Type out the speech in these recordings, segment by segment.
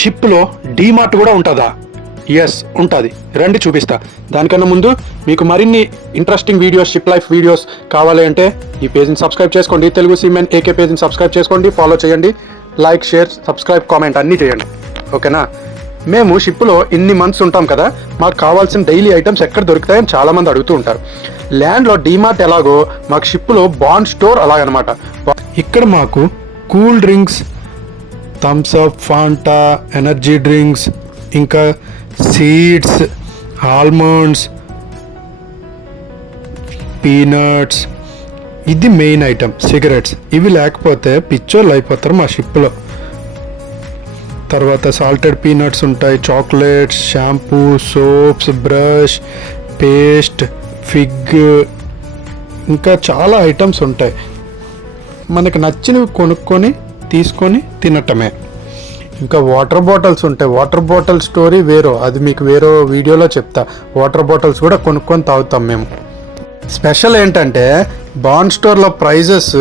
షిప్లో డీమార్ట్ కూడా ఉంటుందా? ఎస్ ఉంటుంది, రండి చూపిస్తా. దానికన్నా ముందు మీకు మరిన్ని interesting videos, ship life videos కావాలి అంటే ఈ పేజ్ని సబ్స్క్రైబ్ చేసుకోండి. తెలుగు సీమెన్ ఏకే పేజ్ని సబ్స్క్రైబ్ చేసుకోండి, ఫాలో చేయండి, లైక్, షేర్, సబ్స్క్రైబ్, కామెంట్ అన్నీ చేయండి. ఓకేనా? మేము షిప్లో ఇన్ని మంత్స్ ఉంటాం కదా, మాకు కావాల్సిన డైలీ ఐటమ్స్ ఎక్కడ దొరుకుతాయని చాలామంది అడుగుతూ ఉంటారు. ల్యాండ్లో డీమార్ట్ ఎలాగో మాకు షిప్లో బాండ్ స్టోర్ అలాగనమాట. ఇక్కడ మాకు cool drinks, Thums Up, Fanta, energy drinks, ఇంకా సీడ్స్, ఆల్మండ్స్, పీనట్స్, ఇది మెయిన్ ఐటమ్. సిగరెట్స్, ఇవి లేకపోతే పిచ్చోళ్ళు అయిపోతారు మా షిప్లో. తర్వాత సాల్టెడ్ పీనట్స్ ఉంటాయి, chocolates, shampoo, soaps, brush, paste, fig, ఇంకా చాలా ఐటమ్స్ ఉంటాయి. మనకి నచ్చినవి కొనుక్కొని తీసుకొని తినటమే. ఇంకా వాటర్ బాటిల్స్ ఉంటాయి. వాటర్ బాటిల్ స్టోరీ వేరో, అది మీకు వేరే వీడియోలో చెప్తా. వాటర్ బాటిల్స్ కూడా కొనుక్కొని తాగుతాం మేము. స్పెషల్ ఏంటంటే బాండ్ స్టోర్లో ప్రైజెస్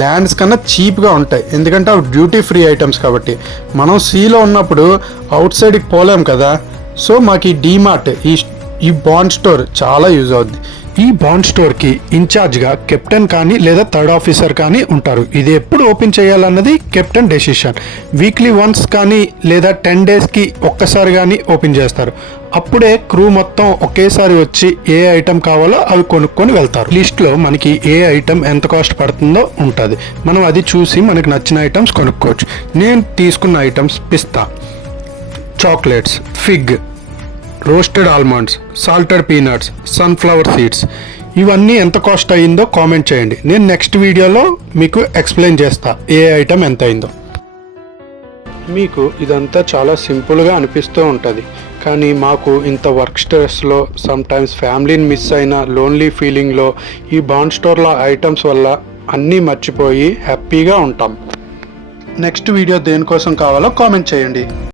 ల్యాండ్స్ కన్నా చీప్గా ఉంటాయి, ఎందుకంటే అవి డ్యూటీ ఫ్రీ ఐటమ్స్ కాబట్టి. మనం సీలో ఉన్నప్పుడు అవుట్ సైడ్కి పోలేం కదా, సో మాకు ఈ డీమార్ట్, ఈ బాండ్ స్టోర్ చాలా యూజ్ అవుద్ది. ఈ బాండ్ స్టోర్కి ఇన్ఛార్జ్గా కెప్టెన్ కానీ లేదా థర్డ్ ఆఫీసర్ కానీ ఉంటారు. ఇది ఎప్పుడు ఓపెన్ చేయాలన్నది కెప్టెన్ డెసిషన్. వీక్లీ వన్స్ కానీ లేదా 10 డేస్కి ఒక్కసారి కానీ ఓపెన్ చేస్తారు. అప్పుడే క్రూ మొత్తం ఒకేసారి వచ్చి ఏ ఐటమ్ కావాలో అవి కొనుక్కొని వెళ్తారు. లిస్ట్లో మనకి ఏ ఐటమ్ ఎంత కాస్ట్ పడుతుందో ఉంటుంది, మనం అది చూసి మనకి నచ్చిన ఐటమ్స్ కొనుక్కోవచ్చు. నేను తీసుకున్న ఐటమ్స్ పిస్తా, chocolates, fig, roasted almonds, salted peanuts, sunflower seeds. ఇవన్నీ ఎంత కాస్ట్ అయ్యిందో కామెంట్ చేయండి. నేను నెక్స్ట్ వీడియోలో మీకు ఎక్స్ప్లెయిన్ చేస్తా ఏ ఐటమ్ ఎంత అయిందో. మీకు ఇదంతా చాలా సింపుల్గా అనిపిస్తూ ఉంటుంది, కానీ మాకు ఇంత వర్క్ స్ట్రెస్లో, సమ్టైమ్స్ ఫ్యామిలీని మిస్ అయిన లోన్లీ ఫీలింగ్లో ఈ బాండ్ స్టోర్లో ఐటమ్స్ వల్ల అన్నీ మర్చిపోయి హ్యాపీగా ఉంటాం. నెక్స్ట్ వీడియో దేనికోసం కావాలో కామెంట్ చేయండి.